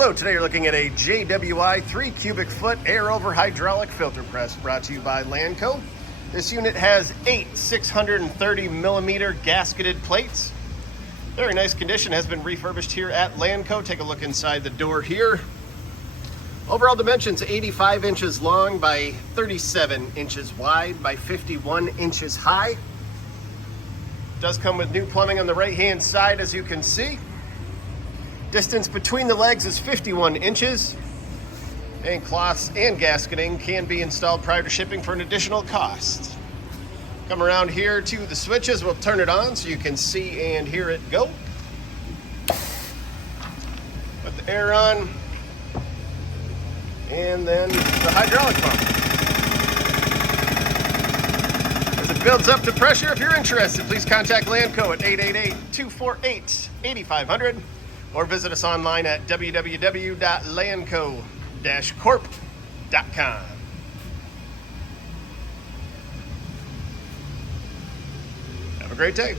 Hello, today you're looking at a JWI 3 cubic foot air over hydraulic filter press brought to you by Lanco. This unit has 8 630 millimeter gasketed plates. Very nice condition, has been refurbished here at Lanco. Take a look inside the door here. Overall dimensions 85 inches long by 37 inches wide by 51 inches high. Does come with new plumbing on the right hand side, as you can see. Distance between the legs is 51 inches. And cloths and gasketing can be installed prior to shipping for an additional cost. Come around here to the switches. We'll turn it on so you can see and hear it go. Put the air on. And then the hydraulic pump. As it builds up to pressure, if you're interested, please contact Lanco at 888-248-8500 or visit us online at www.lanco-corp.com. Have a great day.